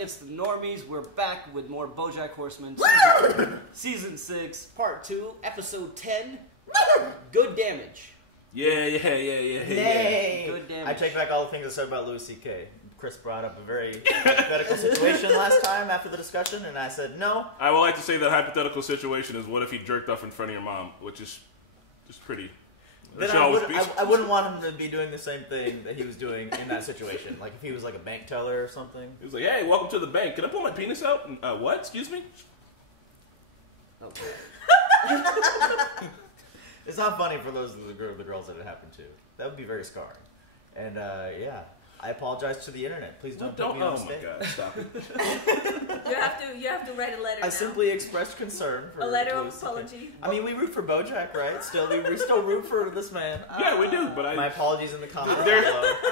it's the Normies. We're back with more BoJack Horseman, season 6, part 2, episode 10. Good damage. Yeah. Good damage. I take back all the things I said about Louis C.K. Chris brought up a very hypothetical situation last time after the discussion, and I said no. I would like to say that hypothetical situation is what if he jerked off in front of your mom, which is just pretty. Then I wouldn't want him to be doing the same thing that he was doing in that situation. Like if he was like a bank teller or something. He was like, "Hey, welcome to the bank. Can I pull my penis out?" What? Excuse me? Okay. It's not funny for those of the girls that it happened to. That would be very scarring. And yeah, I apologize to the internet. Please don't put me on mistake. Oh my God, stop it. You have to write a letter. I simply expressed concern for a letter of Louis apology. I mean, we root for BoJack, right? We still root for this man. Yeah, we do. But my apologies in the comments. I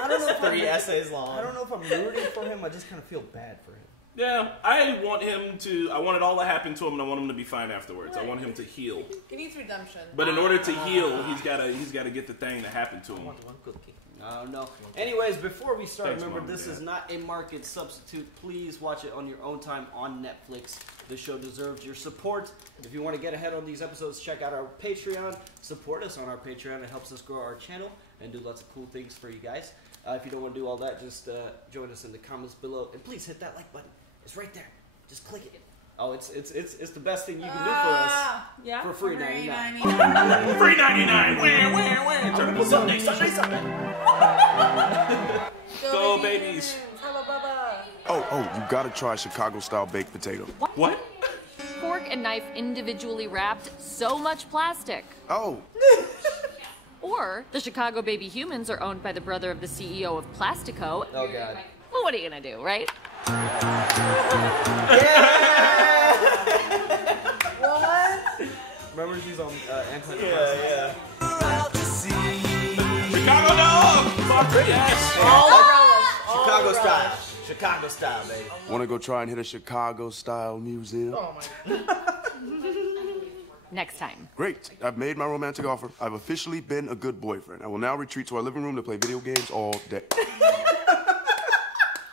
don't know if 3 essays long. I don't know if I'm rooting for him. I just kind of feel bad for him. Yeah, I want it all to happen to him, and I want him to be fine afterwards. Right. I want him to heal. He needs redemption. But in order to heal, he's gotta get the thing that happened to him. I want one cookie. No. Anyways, before we start, Thanks, remember Mom and this Dad. is not a market substitute. Please watch it on your own time on Netflix. The show deserves your support. If you want to get ahead on these episodes, check out our Patreon. Support us on our Patreon. It helps us grow our channel and do lots of cool things for you guys. If you don't want to do all that, just join us in the comments below. And please hit that like button. It's right there. Just click it. Oh, it's the best thing you can do for us. Yeah. For free 99. Free 99. Where? Sunday. Go babies. Oh, you gotta try Chicago-style baked potato. What? Fork and knife individually wrapped, so much plastic. Oh. Or the Chicago baby humans are owned by the brother of the CEO of Plastico. Oh, God. Well, what are you gonna do, right? What? Remember she's on anti-depressants? Yeah. Chicago dog. Fuck yes. Chicago style, baby. Wanna go try and hit a Chicago-style museum? Oh my God. Next time. Great. I've made my romantic offer. I've officially been a good boyfriend. I will now retreat to our living room to play video games all day.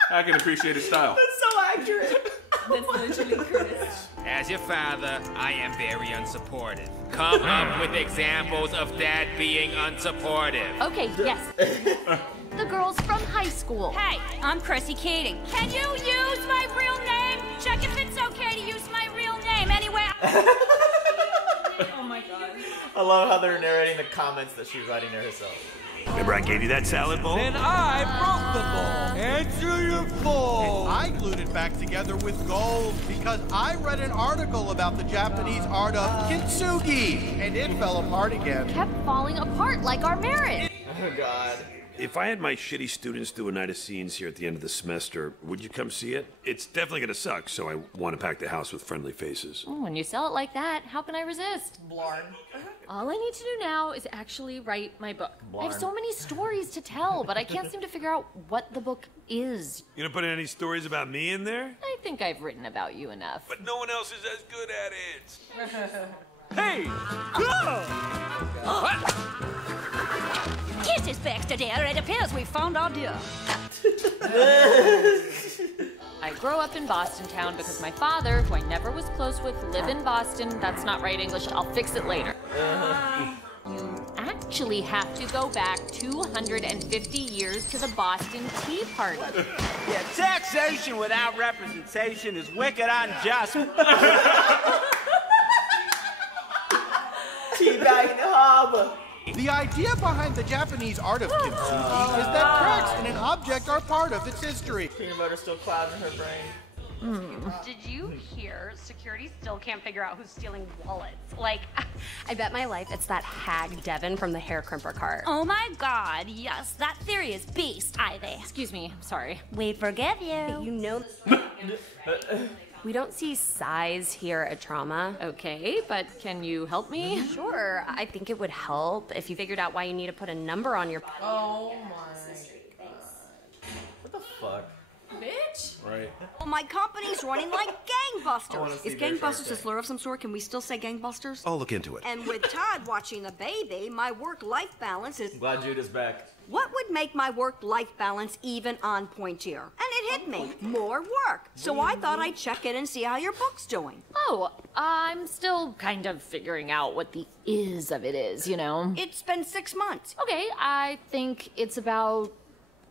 I can appreciate his style. That's so accurate. That's literally Curtis. As your father, I am very unsupportive. Come up with examples of Dad being unsupportive. Okay, yes. The girls from high school. Hey, I'm Chrissy Keating. Can you use my real name? Check if it's okay to use my real name anyway. Oh my God. I love how they're narrating the comments that she's writing there herself. Remember I gave you that salad bowl? Then I broke the bowl. Answer your phone. And I glued it back together with gold because I read an article about the Japanese art of kintsugi, and it fell apart again. Kept falling apart like our marriage. Oh, God. If I had my shitty students do a night of scenes here at the end of the semester, would you come see it? It's definitely gonna suck, so I want to pack the house with friendly faces. When you sell it like that, how can I resist? Blarn. All I need to do now is actually write my book. I have Blarn. so many stories to tell, but I can't seem to figure out what the book is. You gonna put any stories about me in there? I think I've written about you enough. But no one else is as good at it. Hey! Kisses, Baxter dear. It appears we found our dear. I grew up in Boston town because my father, who I never was close with, lived in Boston. That's not right English. I'll fix it later. You actually have to go back 250 years to the Boston Tea Party. Yeah, taxation without representation is wicked unjust. Teabagging the harbor. The idea behind the Japanese art of kintsugi is that cracks in an object are part of its history. Peanut butter still clouding her brain. Did you hear security still can't figure out who's stealing wallets? Like, I bet my life it's that hag Devin from the hair crimper cart. Oh my God, yes, that theory is beast, Ivy. Excuse me, I'm sorry. We forgive you. You know, we don't see size here at Trauma. Okay, but can you help me? Sure, I think it would help if you figured out why you need to put a number on your... Oh my What the fuck? bitch. Right. Well, my company's running like wanna gangbusters. see Is their gangbusters Shark a slur of some sort? Can we still say gangbusters? I'll look into it. And with Todd watching the baby, my work-life balance is... I'm glad Judah's back. What would make my work-life balance even on point here? And it hit me. More work. So I thought I'd check in and see how your book's doing. Oh, I'm still kind of figuring out what the is of it is, you know? It's been 6 months. Okay, I think it's about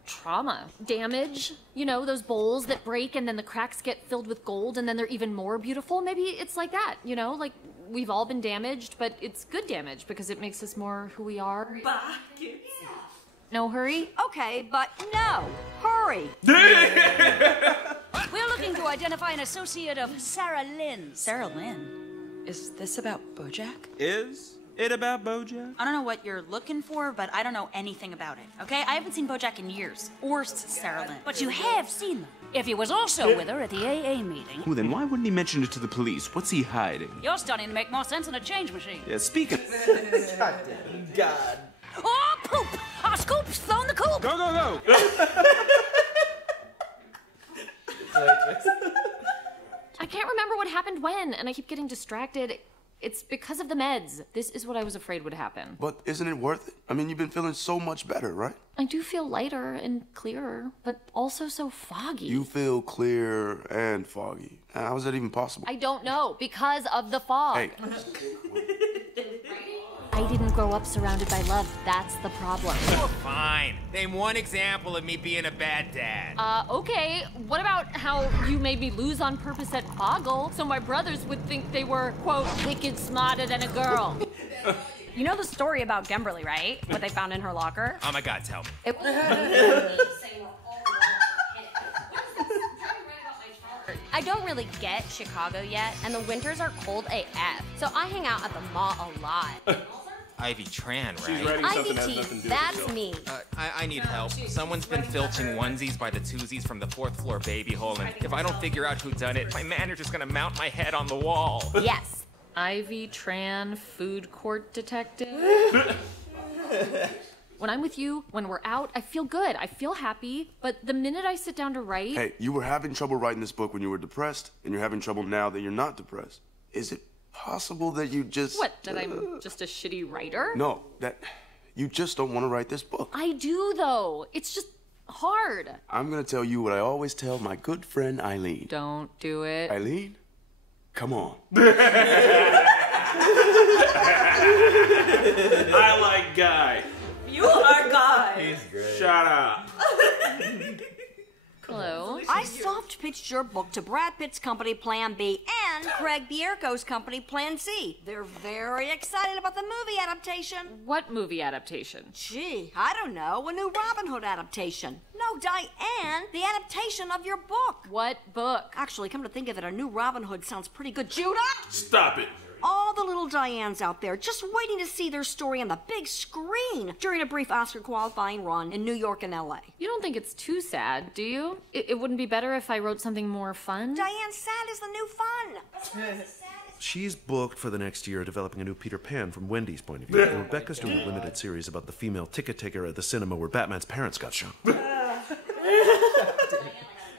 trauma, damage, you know, those bowls that break and then the cracks get filled with gold and then they're even more beautiful. Maybe it's like that, you know, like we've all been damaged, but it's good damage because it makes us more who we are. No hurry? Okay, but no, hurry. We're looking to identify an associate of Sarah Lynn. Sarah Lynn? Is this about BoJack? Is it about BoJack? I don't know what you're looking for, but I don't know anything about it, okay? I haven't seen BoJack in years, or Sarah Lynn. But you have seen them. If he was also with her at the AA meeting. Well, then why wouldn't he mention it to the police? What's he hiding? You're starting to make more sense than a change machine. Yeah, speaking. God. Oh, poop! Our scoop's flown the coop! Go, go, go! I can't remember what happened when, and I keep getting distracted. It's because of the meds. This is what I was afraid would happen. But isn't it worth it? I mean, you've been feeling so much better, right? I do feel lighter and clearer, but also so foggy. You feel clear and foggy. How is that even possible? I don't know, because of the fog. Hey. I didn't grow up surrounded by love. That's the problem. Oh, fine. Name one example of me being a bad dad. Okay. What about how you made me lose on purpose at Boggle so my brothers would think they were, quote, wicked smarter than a girl? You know the story about Gemberly, right? What they found in her locker? Oh my God, tell me. I don't really get Chicago yet, and the winters are cold AF. So I hang out at the mall a lot. Ivy Tran, right? She's writing something that has nothing to do with That's herself. me. I need help. Someone's been filching onesies by the twosies from the 4th floor baby hole, and if I don't figure out who done it, my manager's gonna mount my head on the wall. Yes. Ivy Tran, food court detective. When I'm with you, when we're out, I feel good. I feel happy. But the minute I sit down to write... Hey, you were having trouble writing this book when you were depressed, and you're having trouble now that you're not depressed. Is it possible that you just... What, that I'm just a shitty writer? No, that you just don't want to write this book. I do, though. It's just hard. I'm going to tell you what I always tell my good friend Eileen. Don't do it. Eileen, come on. I like Guy. You are God. He's great. Shut up. Hello. I soft pitched your book to Brad Pitt's company Plan B and Craig Bierko's company Plan C. They're very excited about the movie adaptation. What movie adaptation? Gee, I don't know. A new Robin Hood adaptation. No, Diane, the adaptation of your book. What book? Actually, come to think of it, a new Robin Hood sounds pretty good. Judah? Stop it. All the little Dianes out there just waiting to see their story on the big screen during a brief Oscar qualifying run in New York and LA. You don't think it's too sad, do you? It wouldn't be better if I wrote something more fun? Diane, sad is the new fun. She's booked for the next year developing a new Peter Pan from Wendy's point of view. And Rebecca's doing a limited series about the female ticket taker at the cinema where Batman's parents got shot.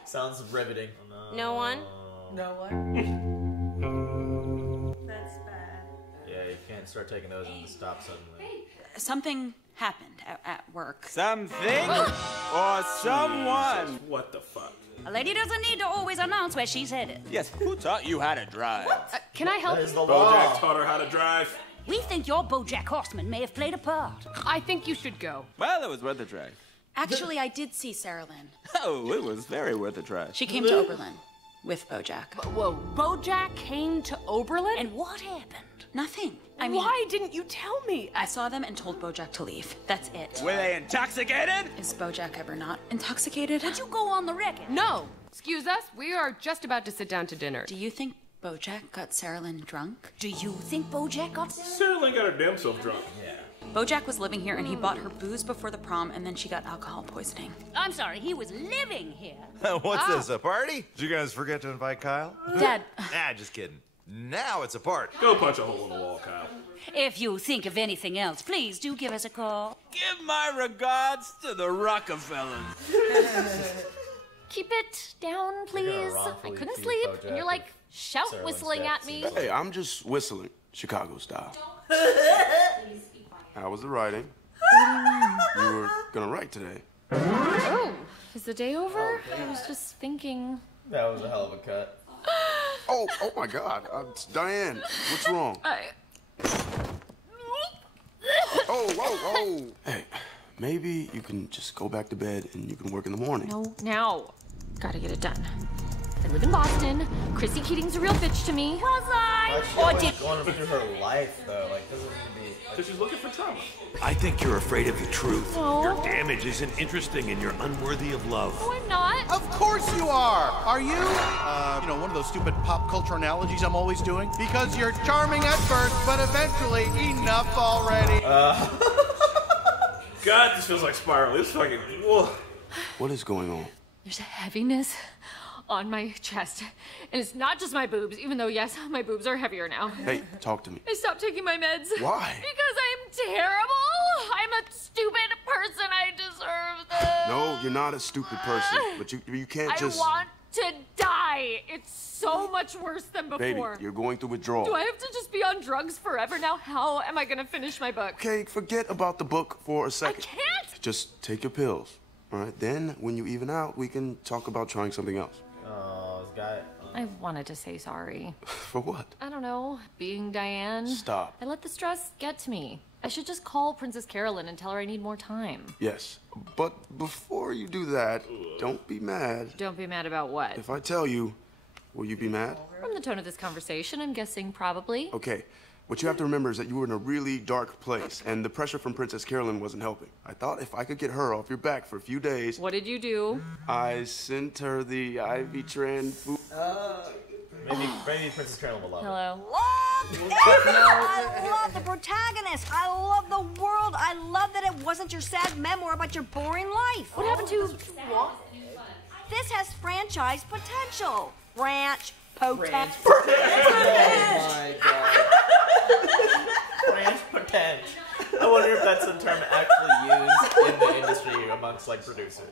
Sounds riveting. No one? No one? That's bad. Yeah, you can't start taking those and stop suddenly. Something happened at work. Something or someone. What the fuck? A lady doesn't need to always announce where she's headed. Yes, who taught you how to drive? Can I help? That is the law. BoJack taught her how to drive. We think your BoJack Horseman may have played a part. I think you should go. Well, it was worth a try. Actually, I did see Sarah Lynn. Oh, it was very worth a try. She came to Oberlin with BoJack. Whoa, BoJack came to Oberlin? And what happened? Nothing. I mean, why didn't you tell me? I saw them and told BoJack to leave. That's it. Were they intoxicated? Is BoJack ever not intoxicated? Would you go on the record? No. Excuse us, we are just about to sit down to dinner. Do you think BoJack got Sarah Lynn drunk? Do you think BoJack got... Sarah Lynn got her damn self drunk. Yeah. BoJack was living here and he bought her booze before the prom and then she got alcohol poisoning. I'm sorry, he was living here. What's this, a party? Did you guys forget to invite Kyle? Dad. Just kidding. Now it's a party. Go punch a hole in the wall, Kyle. If you think of anything else, please do give us a call. Give my regards to the Rockefellers. Keep it down, please. I couldn't sleep, and you're like shout whistling at me. Hey, I'm just whistling, Chicago style. How was the writing? You were gonna write today. Oh, Is the day over? I was just thinking. That was a hell of a cut. Oh my God. It's Diane. What's wrong? Oh. Hey, maybe you can just go back to bed and you can work in the morning. No, now. Gotta get it done. I live in Boston. Chrissy Keating's a real bitch to me. Was I? She's going through her life, though. Like, doesn't need to be. So she's looking for trauma. I think you're afraid of the truth. Oh. Your damage isn't interesting and you're unworthy of love. Oh, I'm not. Of course you are! Are you? One of those stupid pop culture analogies I'm always doing? Because you're charming at first, but eventually enough already. God, this feels like Spiral. It's fucking. Whoa. What is going on? There's a heaviness on my chest. And it's not just my boobs, even though, yes, my boobs are heavier now. Hey, talk to me. I stopped taking my meds. Why? Because I'm terrible. I'm a stupid person. I deserve this. No, you're not a stupid person. But you can't just... I want to die. It's so much worse than before. Baby, you're going through withdrawal. Do I have to just be on drugs forever now? How am I going to finish my book? Okay, forget about the book for a second. I can't. Just take your pills. All right, then when you even out, we can talk about trying something else. Oh, this guy. I wanted to say sorry. For what? I don't know. Being Diane. Stop. I let the stress get to me. I should just call Princess Carolyn and tell her I need more time. Yes, but before you do that, don't be mad. Don't be mad about what? If I tell you, will you be mad? From the tone of this conversation, I'm guessing probably. Okay. What you have to remember is that you were in a really dark place, and the pressure from Princess Carolyn wasn't helping. I thought if I could get her off your back for a few days... What did you do? I sent her the Ivy Tran food... Maybe Princess Carolyn will love it. Hello? I love the protagonist. I love the world. I love that it wasn't your sad memoir about your boring life. What happened to... This has franchise potential. Branch potential. Oh my God. Branch potential. I wonder if that's a term actually used in the industry amongst like producers.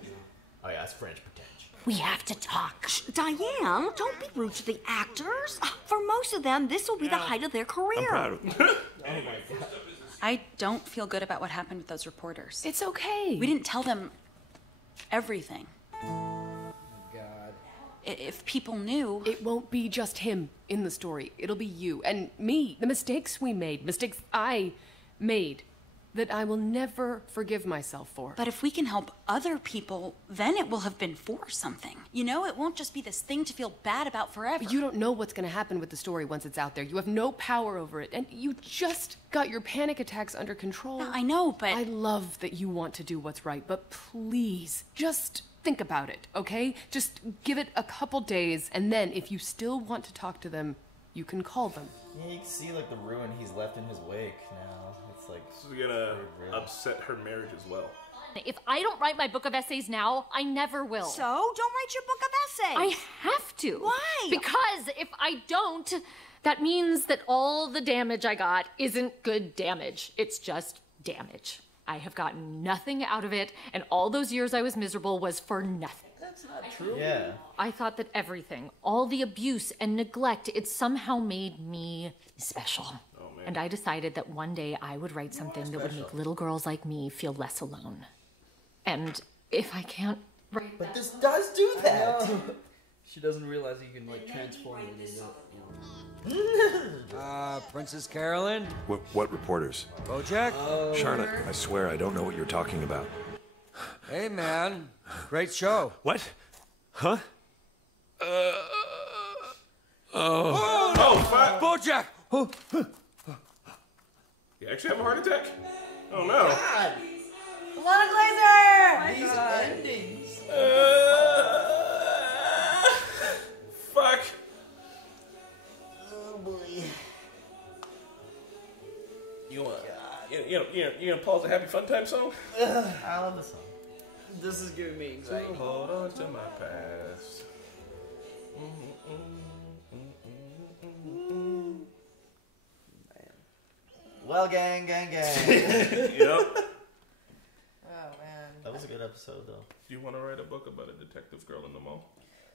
Oh yeah, it's French potential. We have to talk. Diane, don't be rude to the actors. For most of them, this will be the height of their career. I'm proud of them. Oh my God. I don't feel good about what happened with those reporters. It's okay. We didn't tell them everything. God. If people knew... It won't be just him in the story. It'll be you and me. The mistakes we made, mistakes I made, that I will never forgive myself for. But if we can help other people, then it will have been for something. You know, it won't just be this thing to feel bad about forever. But you don't know what's going to happen with the story once it's out there. You have no power over it, and you just got your panic attacks under control. I know, but... I love that you want to do what's right, but please, just think about it, okay? Just give it a couple days, and then if you still want to talk to them, you can call them. Yeah, you can see like the ruin he's left in his wake now. It's like This is gonna upset her marriage as well. If I don't write my book of essays now, I never will. So, don't write your book of essays. I have to. Why? Because if I don't, that means that all the damage I got isn't good damage. It's just damage. I have gotten nothing out of it, and all those years I was miserable was for nothing. That's not true. Yeah. I thought that everything, all the abuse and neglect, it somehow made me special. Oh, man. And I decided that one day I would write something that would make little girls like me feel less alone. And if I can't write But this does do that. She doesn't realize you can like transform it into. Princess Carolyn? What reporters? BoJack? Charlotte, I swear I don't know what you're talking about. Hey, man. Great show. What? Huh? Oh, fuck. BoJack! Oh. You actually have a heart attack? Oh no. God. Lana Glazer! These endings. Fuck. Oh boy. You gonna pause the Happy Fun Time song? I love this song. This is giving me anxiety. Hold on to my past. Well, gang. Yep. Oh, man. That was a good episode, though. Do you want to write a book about a detective girl in the mall?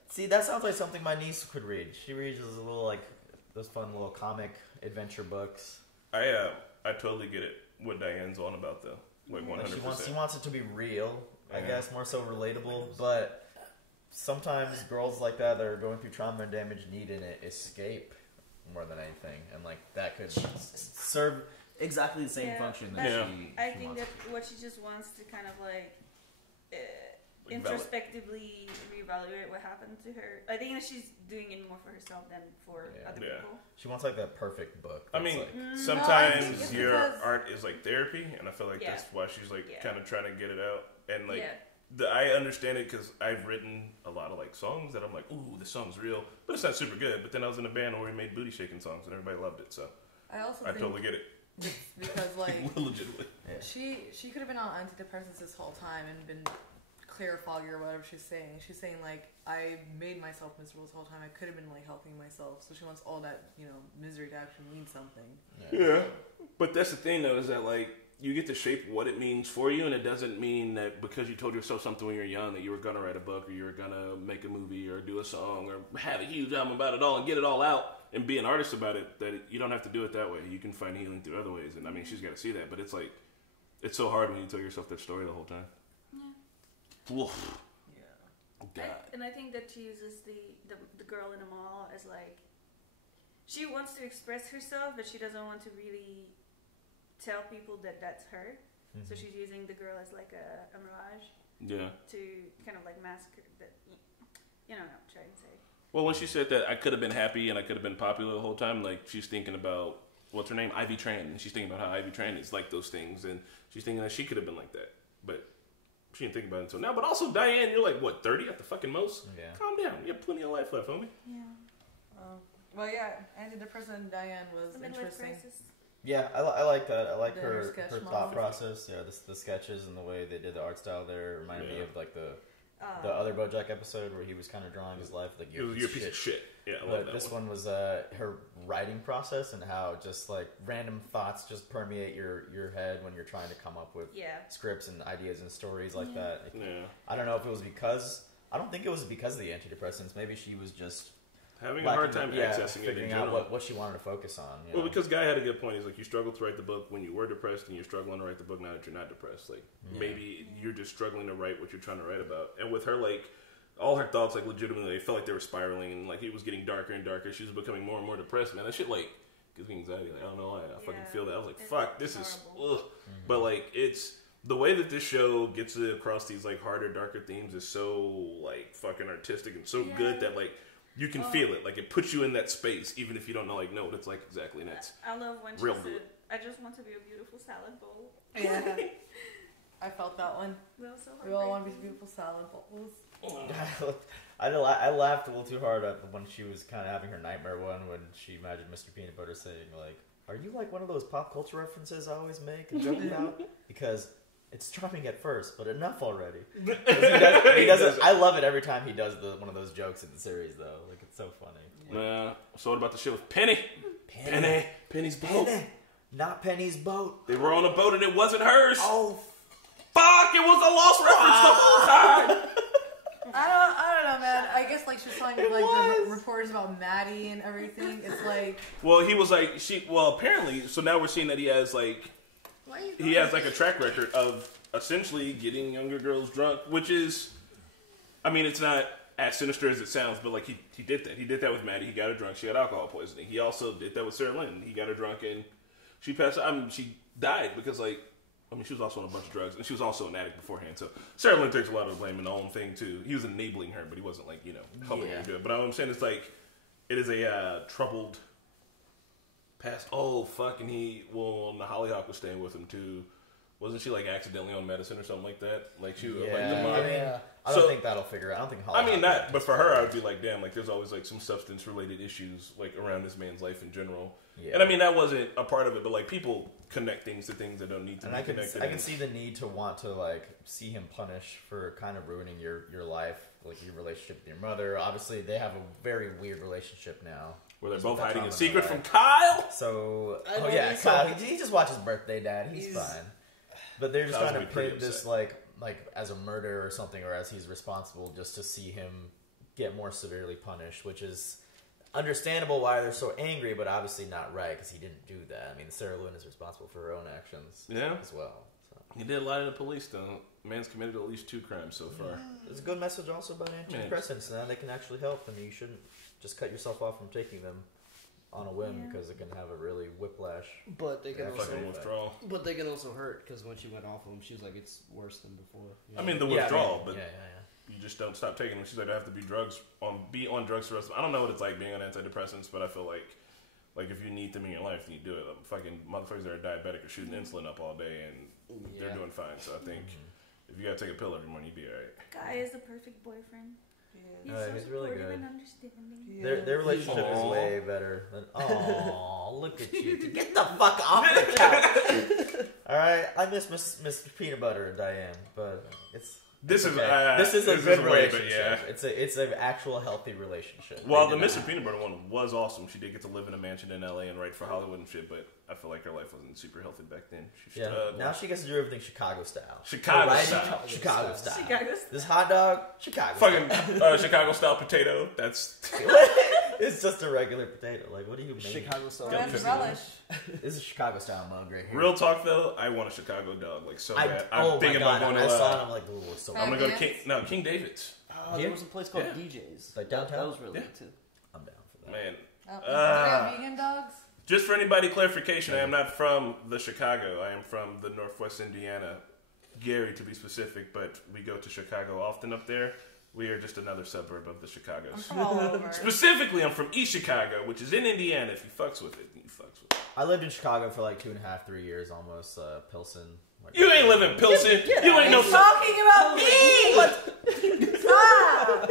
See, that sounds like something my niece could read. She reads those little, like, those fun little comic adventure books. I totally get it. What Diane's on about though, like 100%. She wants it to be real, I guess, more so relatable. But sometimes girls like that are going through trauma and damage need an escape more than anything, and like that could serve exactly the same function that she I think wants. that what she just wants to kind of like introspectively reevaluate what happened to her. I think that she's doing it more for herself than for other people. She wants like that perfect book. I mean, like, sometimes your art is like therapy, and I feel like Yeah. that's why she's like Yeah. kind of trying to get it out. And like, Yeah. I understand it because I've written a lot of like songs that I'm like, ooh, this song's real, but it's not super good. But then I was in a band where we made booty shaking songs, and everybody loved it. So I also I think totally get it. It's because like legitimately, she could have been on antidepressants this whole time and been clear, foggy, or whatever she's saying. She's saying like, I made myself miserable this whole time. I could have been like helping myself. So she wants all that misery to actually mean something. Yeah, but that's the thing though, is that like you get to shape what it means for you, and it doesn't mean that because you told yourself something when you were young that you were gonna write a book or you were gonna make a movie or do a song or have a huge album about it all and get it all out and be an artist about it. That you don't have to do it that way. You can find healing through other ways, and I mean she's got to see that. But it's like it's so hard when you tell yourself that story the whole time. Woof. God. And I think that she uses the girl in the mall as like, she wants to express herself, but she doesn't want to really tell people that that's her. So she's using the girl as like a mirage. Yeah. To kind of like mask that. You know what I'm trying to say. Well, when she said that I could have been happy and I could have been popular the whole time, like she's thinking about what's her name, Ivy Tran, and she's thinking about how Ivy Tran is like those things, and she's thinking that she could have been like that, but she didn't think about it until now. But also, Diane, you're like what, 30 at the fucking most? Yeah. Calm down. You have plenty of life left, homie. Yeah. Well, yeah, antidepressant Diane was The midlife interesting. crisis. Yeah, I like that. I like The her sketch thought model. process. Yeah, the sketches and the way they did the art style there reminded me Yeah. of like the other BoJack episode where he was kind of drawing his life like you're a piece of shit. Yeah, I love but that this one. one was her writing process and how just like random thoughts just permeate your head when you're trying to come up with scripts and ideas and stories like that. Yeah. I don't know if it was because I don't think it was because of the antidepressants. Maybe she was just having a hard time accessing it in figuring out general. what she wanted to focus on. You Well, know? because Guy had a good point. He's like, you struggled to write the book when you were depressed, and you're struggling to write the book now that you're not depressed. Like, maybe you're just struggling to write what you're trying to write about. And with her, like, all her thoughts, like, legitimately, they felt like they were spiraling, and, like, it was getting darker and darker. She was becoming more and more depressed, man. That shit, like, gives me anxiety. Like, I don't know why. I fucking feel that. I was like, fuck, this is, ugh. But, like, it's, the way that this show gets across these, like, harder, darker themes is so, like, fucking artistic and so good that, like, you can feel it. Like, it puts you in that space, even if you don't know what it's like exactly. And it's I love when she real said, good. I just want to be a beautiful salad bowl. Yeah. I felt that one. That was so We all want to be beautiful salad bowls. I laughed a little too hard at when she was kind of having her nightmare one when she imagined Mr. Peanut Butter saying like, "Are you like one of those pop culture references I always make and joke about?" Because it's charming at first, but enough already. He does I love it every time he does one of those jokes in the series, though. Like it's so funny. Yeah. So what about the shit with Penny? Penny's boat. Not Penny's boat. They were on a boat and it wasn't hers. Oh, fuck! It was a lost reference the whole time. I don't know, man. I guess like she's talking like the reports about Maddie and everything. It's like, Well, he was like apparently. So now we're seeing that he has like a track record of essentially getting younger girls drunk, which is, I mean, it's not as sinister as it sounds, but like he did that. He did that with Maddie. He got her drunk. She had alcohol poisoning. He also did that with Sarah Lynn. He got her drunk and she passed. I mean, she died because she was also on a bunch of drugs and she was also an addict beforehand. So Sarah Lynn takes a lot of blame in the whole thing too. He was enabling her, but he wasn't like helping her do it. But all I'm saying is like it is a troubled past. Oh fuck! And the Hollyhock was staying with him too. Wasn't she like accidentally on medicine or something like that? Like she, like the mom. I don't think that'll figure out. I don't think. I mean that, but for her, I would be like, damn, like there's always like some substance related issues like around this man's life in general. Yeah. And I mean that wasn't a part of it, but like people connect things to things that don't need to And be I connected. can see the need to want to like see him punished for kind of ruining your life, like your relationship with your mother. Obviously, they have a very weird relationship now. Where they're Just both with that hiding a trauma in secret their from life. Kyle. So, I mean, yeah, he's Kyle. so- He just watches Birthday Dad. He's fine. But they're just Kyle's trying to gonna be pretty pit this upset. like as a murder or something, or as he's responsible, just to see him get more severely punished, which is understandable why they're so angry, but obviously not right because he didn't do that. I mean, Sarah Lynn is responsible for her own actions, as well. So. He did lie to the police, though. Man's committed at least 2 crimes so far. It's a good message also about antidepressants. Now they can actually help, and you shouldn't just cut yourself off from taking them on a whim because it can have a really whiplash. But they can also fucking withdrawal. But they can also hurt because when she went off of them, she was like, "It's worse than before." You know? I mean, the withdrawal, but you just don't stop taking them. She's like, "I have to be on drugs for the rest of." I don't know what it's like being on antidepressants, but I feel like if you need them in your life, then you do it. Like, fucking motherfuckers that are diabetic are shooting insulin up all day, and they're doing fine. So I think if you gotta take a pill every morning, you'd be alright. Guy is the perfect boyfriend. He's he's really good. and understanding. Their relationship is way better than. Oh, look at you! Get the fuck off the couch! All right, I miss Miss Peanut Butter and Diane, but this is a good relationship. It's an actual healthy relationship. Well, the Mr. Peanut Butter one was awesome. She did get to live in a mansion in LA and write for Hollywood and shit, but I feel like her life wasn't super healthy back then. Now she gets to do everything Chicago style. Chicago style. This hot dog, Chicago fucking Chicago style potato. That's it's just a regular potato. Like, what do you mean? Chicago style relish. This is a Chicago style mug right here. Real talk though, I want a Chicago dog like so bad. I'm thinking about going to. I saw it. I'm like, ooh, so. I'm gonna go to King David's. Oh, there was a place called DJ's. Like downtown. That was really good too. I'm down for that. Man. Vegan dogs. Just for anybody clarification, I am not from the Chicago. I am from the Northwest Indiana, Gary to be specific, but we go to Chicago often up there. We are just another suburb of the Chicagos. I'm from all over. Specifically, I'm from East Chicago, which is in Indiana. If you fucks with it, you fucks with it. I lived in Chicago for like 2.5, 3 years almost. Pilsen. Like, you ain't live in Pilsen. You ain't no talking about me. Stop.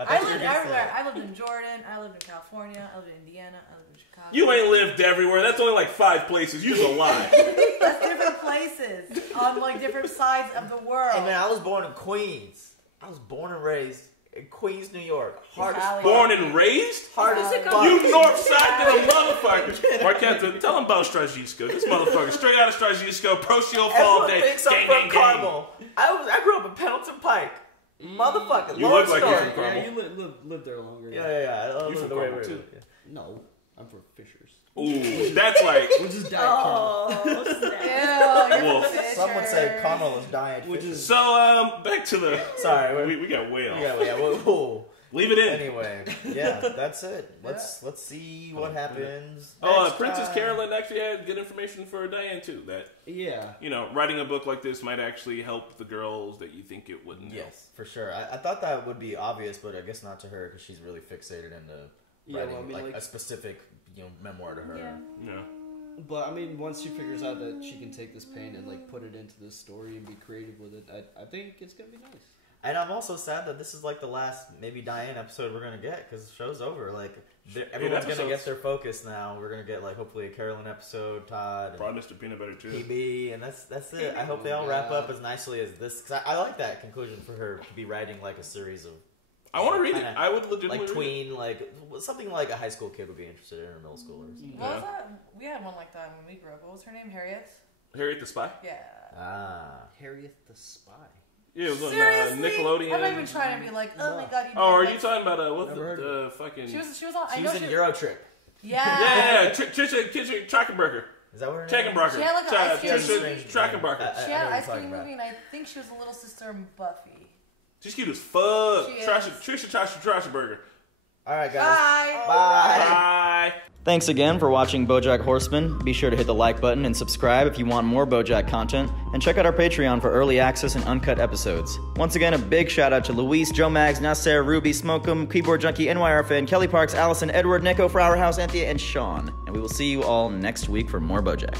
I lived everywhere. I lived in Jordan. I lived in California. I lived in Indiana. I lived in Chicago. You ain't lived everywhere. That's only like 5 places. You's a lie. That's different places on like different sides of the world. Hey man, I was born in Queens. I was born and raised in Queens, New York. Born and raised? You north side to the motherfucker. Marquetta, tell him about Strajisko. This motherfucker straight out of Strajisko, Procio Fall Day. Thinks I'm from Carmel. I grew up in Pendleton Pike. Motherfucker. You look like you're from Carmel. Yeah, you lived there longer. Yeah. You from Carmel too? No, I'm from Fishers. Ooh, that's like. Which is Diet Carmel. Some would say Carmel is Diet Fisher. So, back to the. Sorry, we got way off. Yeah. Leave it in. Anyway, yeah, that's it. Let's see what happens. Princess Carolyn actually had good information for Diane too. That writing a book like this might actually help the girls that you think it wouldn't. Yes, for sure. I thought that would be obvious, but I guess not to her because she's really fixated into writing like a specific memoir to her. Yeah. But I mean, once she figures out that she can take this pain and like put it into this story and be creative with it, I think it's gonna be nice. And I'm also sad that this is like the last maybe Diane episode we're gonna get because the show's over. Like everyone's gonna get their focus now. We're gonna get like hopefully a Carolyn episode, Todd, probably Mr. Peanut Butter too, PB, and that's it. I hope they all wrap up as nicely as this. Cause I like that conclusion for her to be writing like a series of. I want to read it. I would legitimately like tween, like something like a high school kid would be interested in, or middle schoolers. What was that? We had one like that when we grew up. What was her name? Harriet. Harriet the Spy. Yeah. Harriet the Spy. Yeah, it was on Nickelodeon. I'm not even trying to be like, oh my god. Are you talking about what's the fucking? She was on. She was in Eurotrip. Yeah. Trisha Trachtenberger. Is that what her name is? She had like an Trisha Trachtenberger. She had an ice cream movie, and I think she was a little sister in Buffy. She's cute as fuck. Trisha Trachtenberger. All right, guys. Bye. Thanks again for watching BoJack Horseman. Be sure to hit the like button and subscribe if you want more BoJack content, and check out our Patreon for early access and uncut episodes. Once again, a big shout out to Luis, Joe Mags, Nasser, Ruby, Smokem, Keyboard Junkie, NYR Fan, Kelly Parks, Allison, Edward, Nico, Flower House, Anthea, and Sean. And we will see you all next week for more BoJack.